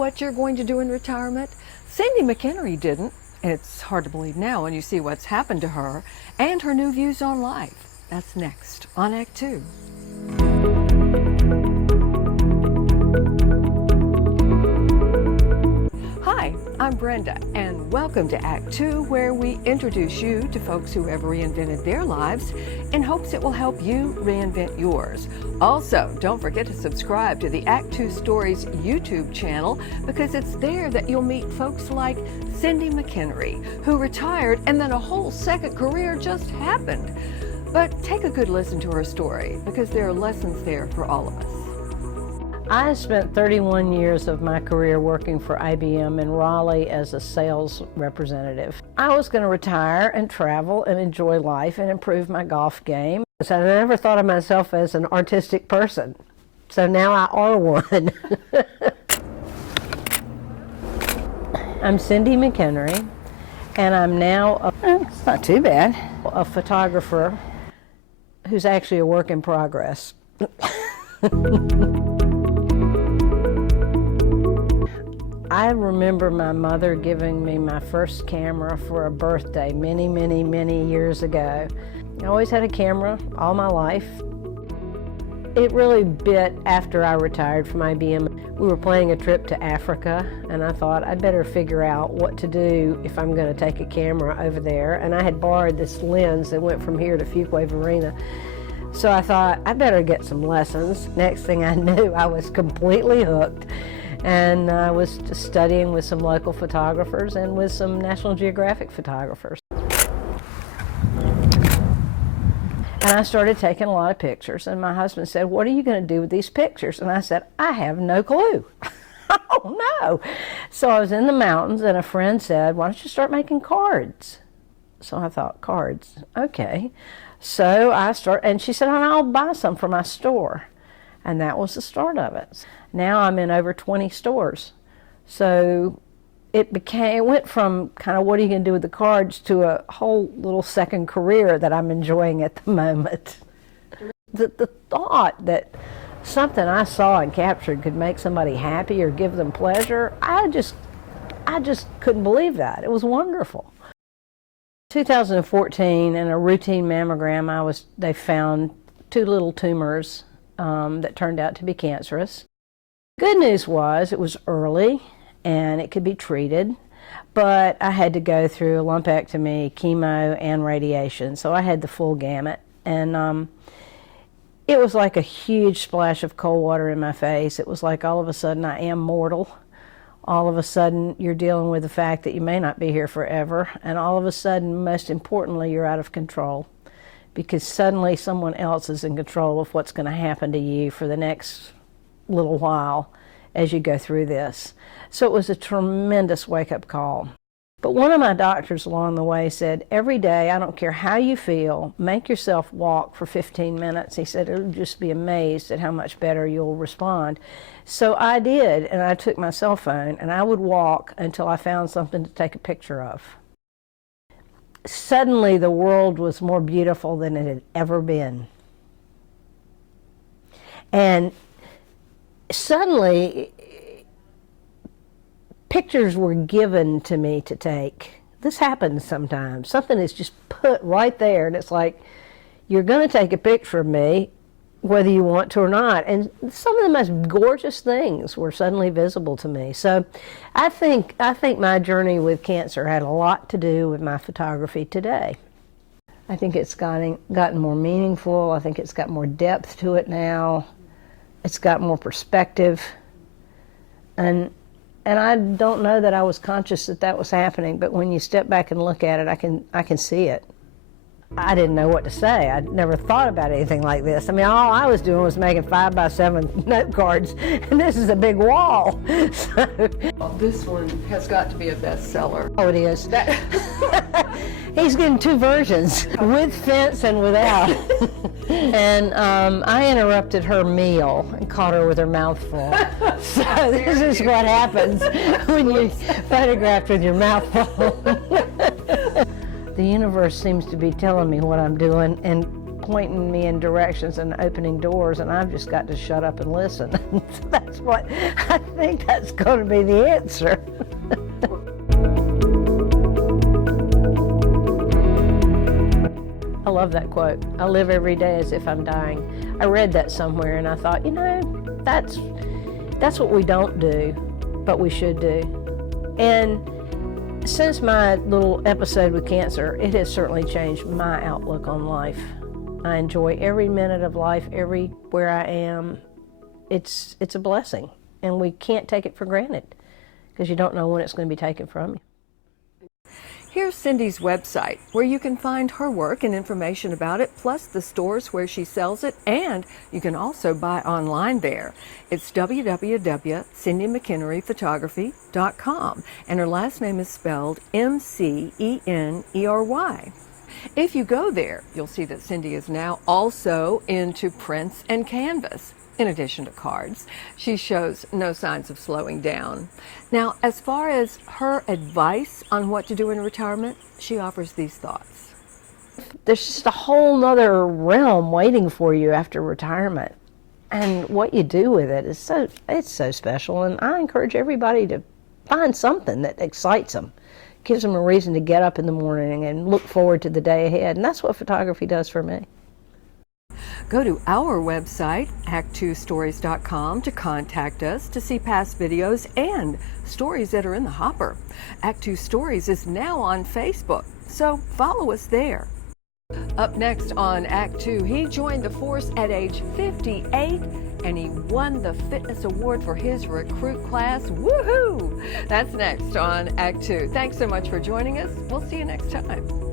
what you're going to do in retirement? Cindy McEnery didn't. It's hard to believe now when you see what's happened to her and her new views on life. That's next on Act Two. Hi, I'm Brenda, and welcome to Act Two, where we introduce you to folks who have reinvented their lives in hopes it will help you reinvent yours. Also, don't forget to subscribe to the Act Two Stories YouTube channel, because it's there that you'll meet folks like Cindy McEnery, who retired and then a whole second career just happened. But take a good listen to her story, because there are lessons there for all of us. I spent 31 years of my career working for IBM in Raleigh as a sales representative. I was going to retire and travel and enjoy life and improve my golf game. So I never thought of myself as an artistic person. So now I are one. I'm Cindy McEnery, and I'm now it's not too bad. A photographer who's actually a work in progress. I remember my mother giving me my first camera for a birthday many years ago. I always had a camera all my life. It really bit after I retired from IBM. We were planning a trip to Africa, and I thought I'd better figure out what to do if I'm going to take a camera over there. And I had borrowed this lens that went from here to Fuquay-Varina. So I thought I better get some lessons. Next thing I knew, I was completely hooked. And I was just studying with some local photographers and with some National Geographic photographers. And I started taking a lot of pictures, and my husband said, "What are you going to do with these pictures?" And I said, "I have no clue." Oh no. So I was in the mountains, and a friend said, "Why don't you start making cards?" So I thought, cards, okay. So I started, and she said, "Oh, I'll buy some for my store." And that was the start of it. Now I'm in over 20 stores. So it went from kind of what are you going to do with the cards to a whole little second career that I'm enjoying at the moment. The thought that something I saw and captured could make somebody happy or give them pleasure, I just couldn't believe that. It was wonderful. 2014, in a routine mammogram, they found 2 little tumors that turned out to be cancerous. Good news was it was early and it could be treated, but I had to go through a lumpectomy, chemo, and radiation, so I had the full gamut. And it was like a huge splash of cold water in my face. It was like all of a sudden I am mortal. All of a sudden you're dealing with the fact that you may not be here forever, and all of a sudden, most importantly, you're out of control, because suddenly someone else is in control of what's going to happen to you for the next little while as you go through this. So it was a tremendous wake-up call. But one of my doctors along the way said, every day, I don't care how you feel, make yourself walk for 15 minutes. He said, it'll just be amazed at how much better you'll respond. So I did, and I took my cell phone, and I would walk until I found something to take a picture of. Suddenly the world was more beautiful than it had ever been. And suddenly pictures were given to me to take. This happens sometimes. Something is just put right there, and it's like, you're going to take a picture of me whether you want to or not. And some of the most gorgeous things were suddenly visible to me. So I think my journey with cancer had a lot to do with my photography today. I think it's gotten more meaningful. I think it's got more depth to it now. It's got more perspective. And I don't know that I was conscious that that was happening, but when you step back and look at it, I can see it. I didn't know what to say. I'd never thought about anything like this. I mean, all I was doing was making 5x7 note cards, and this is a big wall. So, This one has got to be a bestseller. oh, it is. He's getting 2 versions, with fence and without. And I interrupted her meal and caught her with her mouth full. So this is what happens when you're photographed with your mouth full. The universe seems to be telling me what I'm doing and pointing me in directions and opening doors, and I've just got to shut up and listen. So that's what I think that's going to be the answer. I love that quote. I live every day as if I'm dying. I read that somewhere and I thought, you know, that's what we don't do, but we should do. And since my little episode with cancer, it has certainly changed my outlook on life. I enjoy every minute of life, everywhere I am. It's a blessing, and we can't take it for granted because you don't know when it's going to be taken from you. Here's Cindy's website, where you can find her work and information about it, plus the stores where she sells it, and you can also buy online there. It's www.cindymcEneryphotography.com, and her last name is spelled M-C-E-N-E-R-Y. If you go there, you'll see that Cindy is now also into prints and canvas. In addition to cards, she shows no signs of slowing down. Now, as far as her advice on what to do in retirement, she offers these thoughts. There's just a whole nother realm waiting for you after retirement. And what you do with it is it's so special. And I encourage everybody to find something that excites them, gives them a reason to get up in the morning and look forward to the day ahead. And that's what photography does for me. Go to our website, actTWOstories.com, to contact us, to see past videos and stories that are in the hopper. actTWO Stories is now on Facebook, so follow us there. Up next on Act 2, he joined the force at age 58 and he won the fitness award for his recruit class. Woohoo! That's next on Act 2. Thanks so much for joining us. We'll see you next time.